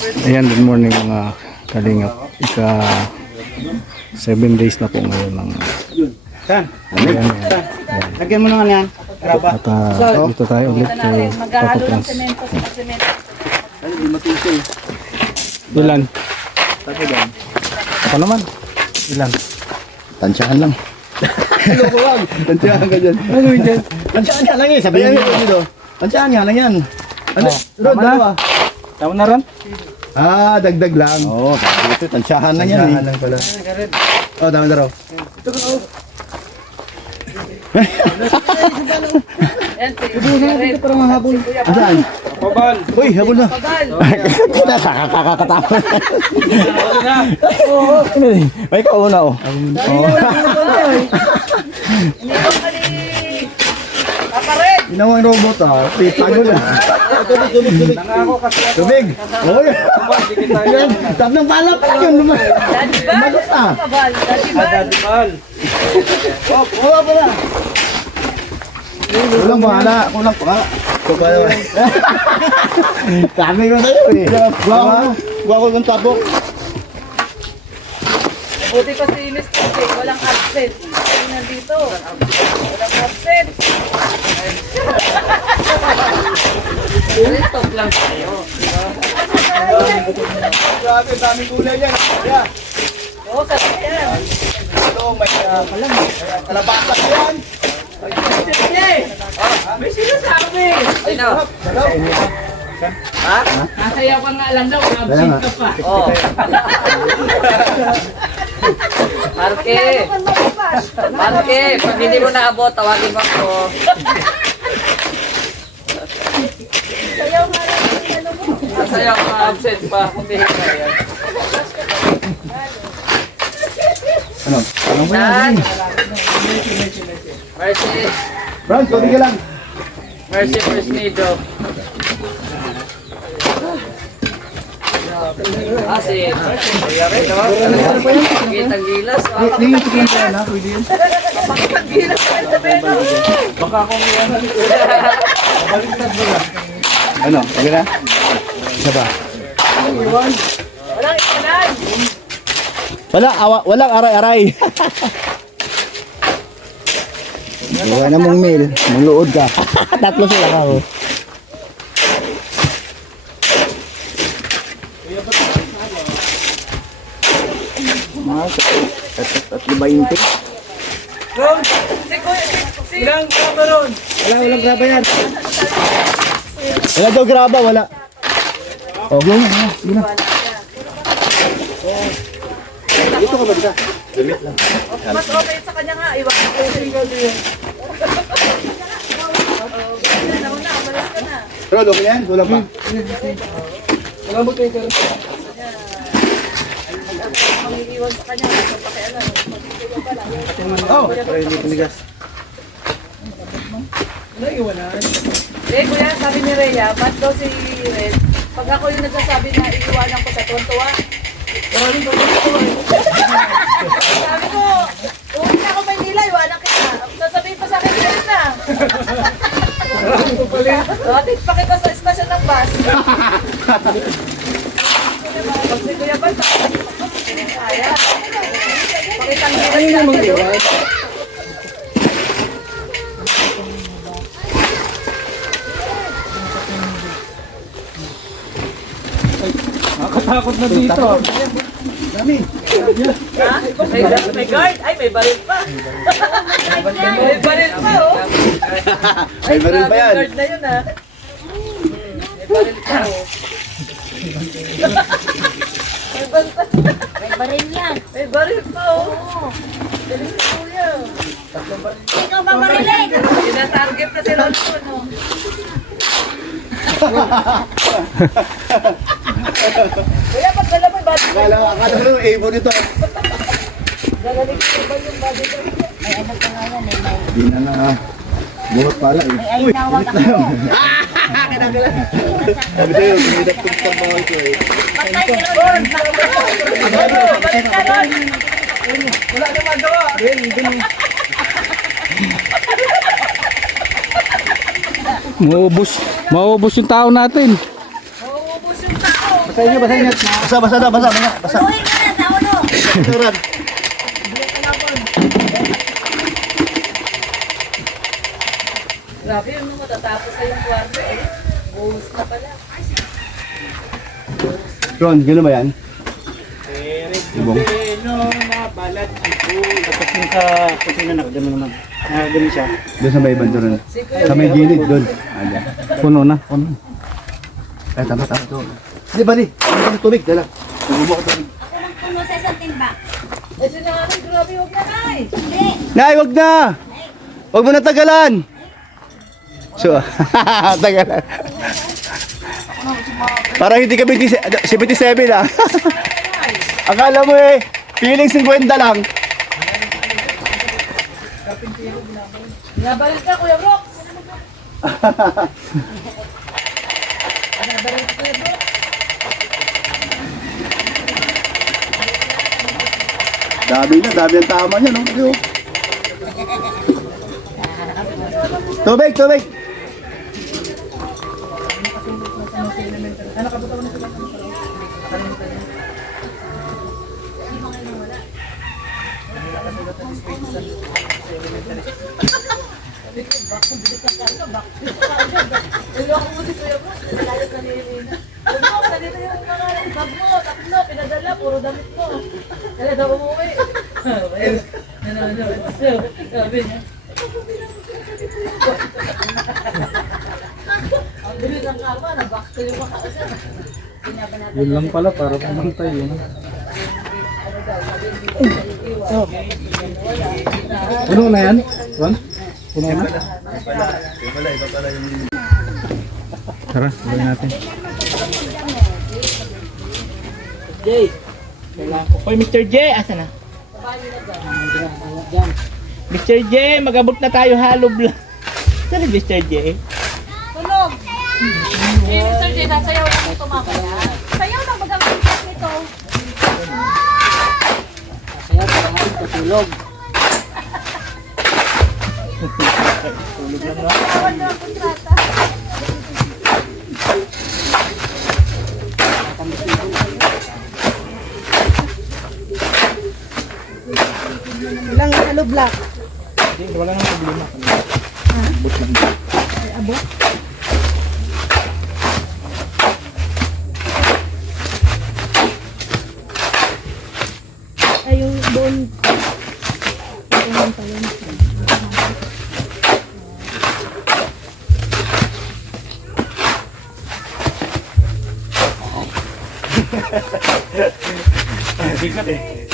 Ayan, good morning mga kalingap. Ika 7 days na po ngayon ng Saan? ayan, Lagyan mo naman yan. Graba. at dito tayo ulit kay Papa Trans. Ilan? Ako naman. Ilan? Tansyahan lang. Loko lang. Tansyahan ka dyan. Ano yun dyan? Tansyahan nga lang yan. Sabihin mo dito. Tansyahan nga lang yan. Ano? Rod, Tama na? dalawa. Tama na ron? Ah, dagdag lang. Oo, ito tansyahan lang yan Tansyahan eh. lang pala. Oh, dami na raw. Parang mahabol. Saan? Pabal! Uy, habol na. Kita, kakakatawa. May kauna oh. Ginawang robot ah. Pitago na. Tubig. Oh, yan. Tap ng palap pa yun. Lumalot ah. Wala pa na. Kulang pa na. Kulang pa. Kami ko tayo eh. Buwa ko ng tabok. Buti pa si Miss Kiki, walang absent. Ay, nandito. Walang absent. Stop lang tayo. Grabe, daming gulay yan. Yeah. Oo, sabi yan. Ito, may kalabasa yan. May sinasabi. Ay, no. Ha? Nasayaw ka nga lang daw, absent ka pa. Oo. Marke, pag hindi mo naabot, tawagin mo ako. Sayaw ka absent pa. Hindi ka yan. Ano? Ano mo yan? Mercy. Bron, tubig ka lang. Mercy Fresnido. Kasi, kaya rin, no? Kitang gilas. Hindi yung chicken pa na, pwede yun. Kitang gilas. Baka kung yan. Ano? Okay na? Isa ba? Walang ikanan. Walang aray-aray. Wala na mong mail. Muluod ka. Tatlo sila ka oh. At 20. Ilang ka ron? Walang graba yan. Wala daw graba, wala. Oh, yun na. Yun na. Dito ka ba dito? Mas okay sa kanya nga. Iwan ko yung single yun. Nauna, umalis ka na. Rod, okay yan? Kulang pa. Mangiiwan sa kanya. Kung pakialam. Oh, para hindi tumigas. Eh, kuya, sabi ni Rhea, ba't daw si Red? Pag ako yung nagsasabi na iiwanan ko sa tuwan-tuwa, sabi ko, uwi na ako Maynila, iwanan kita. Sasabihin pa sa akin, Red na. Atid pa kita sa estasyon ng bus. Pag si Kuya Bal, kaya. Pakitang hilas ka doon. Nakatakot na dito. Ha? May guard? Ay, may baril pa. May baril pa, oh. Ay, May baril pa yan. guard na yun, ha. May baril pa, oh. May baril yan. May baril pa, oh. Galing si Kuya. Ikaw ba marilin? Tinatarget na si Ronson, oh. Kuya, pag dala mo yung body guard, Akala mo yung abo nito. gagaling ko ba yung body guard? May ano pa nga yan eh. May, Hindi na na. Buhat pala eh. may ayinawag ako. Sabi sa'yo, tumidap sa bawal ko eh. Patay si Ron. Balik ka, Ron. Wala na magawa. Maubos yung tao natin. Mauubos yung tao. Basahin nyo. Basa na. Basa. Ulohin mo na sa ulo. Turan. Grabe yun, matatapos na yung kwarto eh. Buhos na pala. Ron, gano'n ba yan? Ibong. Tapos yung sa kusina nakagano naman. Nakagano siya. Doon sa may bando ron. Si Kuya Sa may gilid doon. Ayan. Puno na. Ay, tama. Hindi ba di? Ano tubig? Dala. Nagubo ko tubig. Unang puno sa isang timba. Eh, si nanay, grabe, huwag na nay. Hindi. Nay, wag na! Wag mo na tagalan! So, tagalan. Para hindi kami 77 ah. Akala mo eh, feeling 50 lang. Nabalik ka, Kuya Brox. Nabalik ka, Kuya Brox. Dami ang tama niya, no? Yo. Tubig! Iloko mo si Kuya Brox. Nagalit na ni Irina. Kuya Brox, nandito yung mga bag mo. Tatlo, pinadala. Puro damit mo. Kaya daw umuwi. Sabi niya. Ang bilis ng karma. Nag-back to yung mga kaasal. Yun lang pala para pumantay yun. Puno na yan? Juan? Puno na? Tara, gawin natin. Jay. Hoy, Mr. J, asa na? Mr. J, mag-abot na tayo halo vlog. Saan si Mr. J? Tulog! Eh, Mr. J, nasayaw ako tumakaya. Sayaw na mag-amit nito. Kaya parang patulog. Tawad na ang kontrata. Ilang halo block? Hindi, wala nang problema. Ay, abot? Ay, yung doon. Doon pa yun.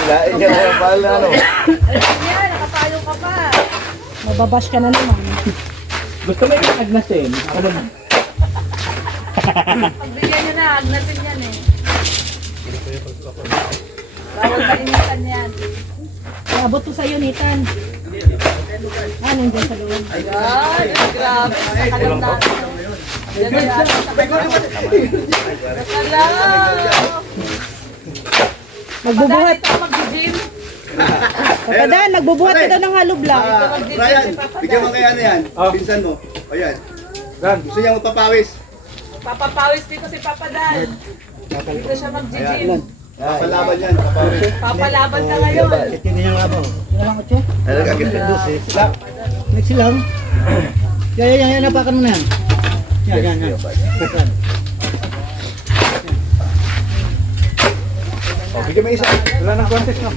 Lain niya na yung pala, ano? Yan, nakapalo ka pa. Mababash ka na naman. Gusto mo yung agnasin? Ako na. Pagbigyan nyo na, agnasin yan eh. Bawal kalinitan yan. Ay, abot to sa'yo, Nathan. Ah, nandiyan sa loob. Ay, grabe. Nakalam na. Yan na yan. Nakalam. Magbubuhat. Ito mag-gym. Papadan, magbubuhat ka daw ng halo block. Ryan, bigyan mo kaya ano yan? Pinsan mo. O yan. Gusto niya magpapawis. Papapawis dito si Papa Dan. Dito siya mag-gym. Papalaban yan. Papawis. Papalaban ka ngayon. Tingnan niya nga ba? Ay, nagkakit. Next lang. Yan, napakan mo na yan. Yan. Bigyan mo isa. Wala nang contest no?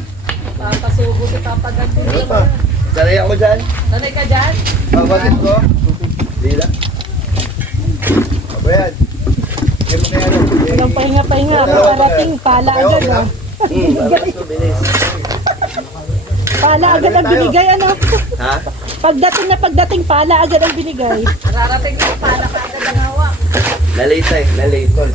Papasubo si Papa Dan. Ano pa? Sanay ako dyan. Sanay ka dyan? Bakit ko? Hindi lang. Ako yan. Bigyan mo kaya ano? Walang pahinga-pahinga. Parating, pala agad. Oh. Balas ko, bilis. Pala agad ang binigay, ano? Ha? Pagdating, pala agad ang binigay. Nararating na pala ka agad ang hawak. Lalate. Tol.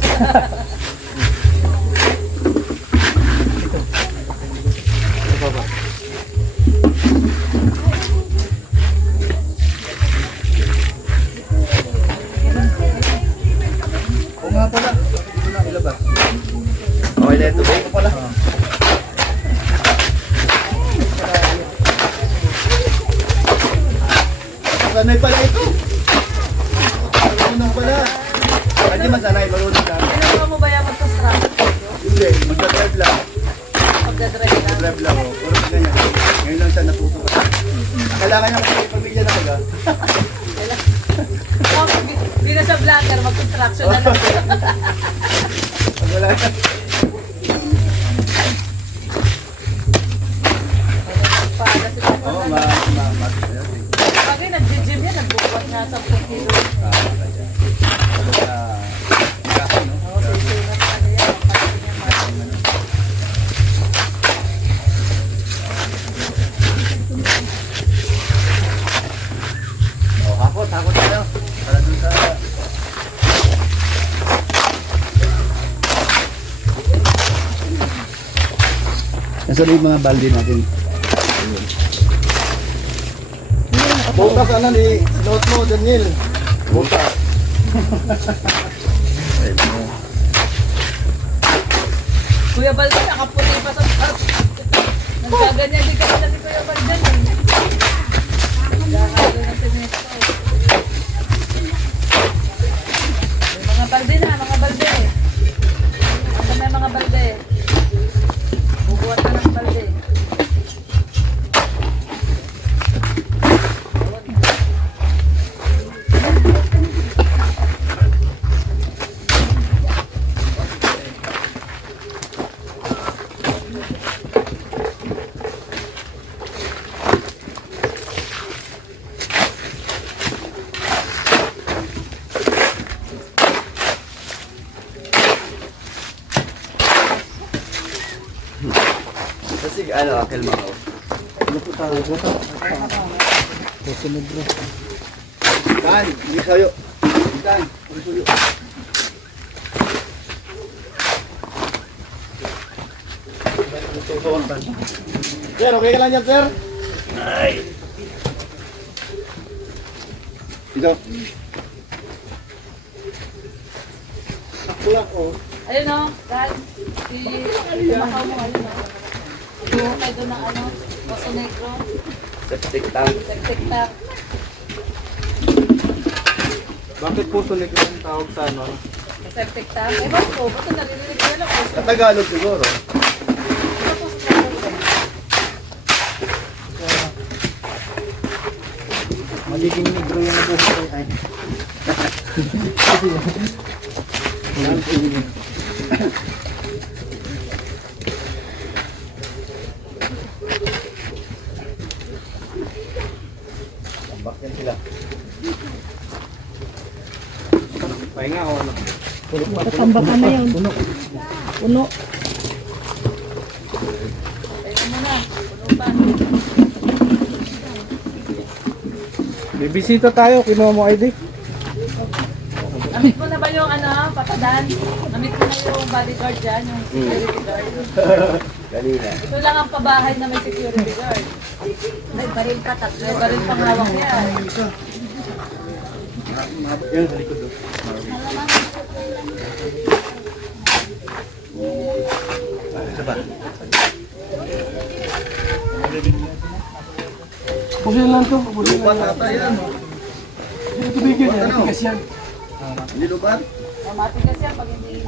Oo nga pala. Ilabas. Okay na ito. Bake pala. Sanay pala ito. Marunong pala. Hindi man sanay. Marunong ka. Pinuha mo ba yan magpastrap? Rev lang oh. Puro ganyan. Ngayon lang siya natuto. Kailangan niya kasi pamilya na kaga. Oh, hindi na siya vlogger, mag-contraction na lang. Pag wala na. Para si Papa. Oo, Bagay, nag-gym yan, nagbubuhat nga sa 10 kilo. Oo, susunod pa niya yan. Pati niya mga- Oh, hakot tayo. Para dun sa... Nasaan yung mga balde natin? Butas ano ni sinuot mo, Daniel? Butas. Kuya Balde, nakaputi pa sa top. Nagkaganyan din kasi si Kuya Balde. Nagkakalo na si Neto. May mga balde na, mga balde. Ano may mga balde? Bubuhat na ng balde. Kasi ano, akil mo ako. Dan, hindi sayo. Dan, hindi sayo. Sir, okay ka lang yan, sir? Dito. Ayun o, dahil si Makaw mo, ayun o. Yung kayo doon ng ano, Paso Negro, Septic tank. Septic Tank. Bakit po tuloy ko ang tawag sa ano? Septic Tank. Eh, ba't po? Ba't narinig ko lang? Sa Tagalog siguro. Magiging negro yung nabuhay ay. Bakit sila? Pahinga o ano? Tatambakan na yun. Puno. Ayun mo na, puno pa. Bibisita tayo, kinuha mo ID. Namit mo na ba yung ano, patadan? Namit mo na yung bodyguard dyan, yung security guard? Kanina. Ito lang ang pabahay na may security guard. May baril ka, tatlo. May baril pang hawak yan. Yan, sa likod doon. Isa ba? Pusin lang to. Lupat ata yan. Tubigyan yan. Tigas yan. Hindi lupat? Matigas yan pag hindi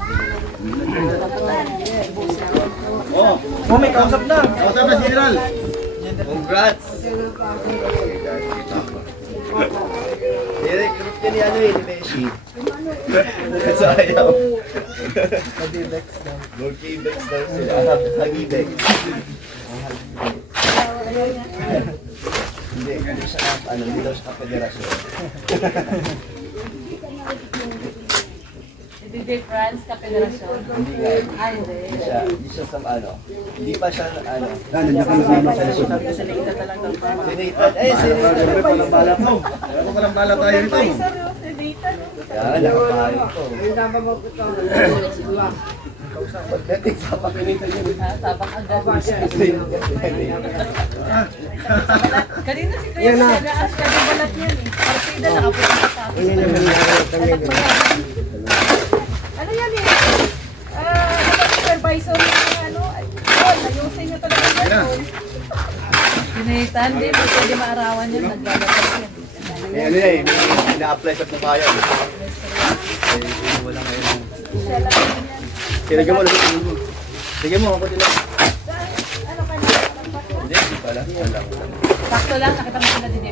Oo. Oh, may kausap na. Kausap na, General. Congrats! I-recruit niya ni ano eh, ni Beshi. Sayang. Goalkeeper daw sila. Hagibex. Hindi, hindi siya ano, hindi daw siya federasyon. DJ France Kapederasyon. Hindi nga. Ay, hindi. Hindi siya sa ano. Hindi pa siya ano. Sabi ko sa likita talaga. Sinatan. Eh, sinatan. Walang bala po. Walang bala tayo nito. Yan, nakapahayo ko. Pagdating sa papinitan niya. Sabang agad. Kanina si Kuya nag-aas ka ng balat niyan eh. Partida nakapunta sa akin. Ano yan eh? Supervisor ng ano? Ayusin nyo talaga yan. Sinaitan din, hindi pwede maarawan yun. Naglalabas yan. Eh, ano yan eh, ina-apply sa kumbayan. Eh, wala ngayon. Sige mo, sige mo, ako din lang. Ano ka na? Sakto lang, nakita mo sila din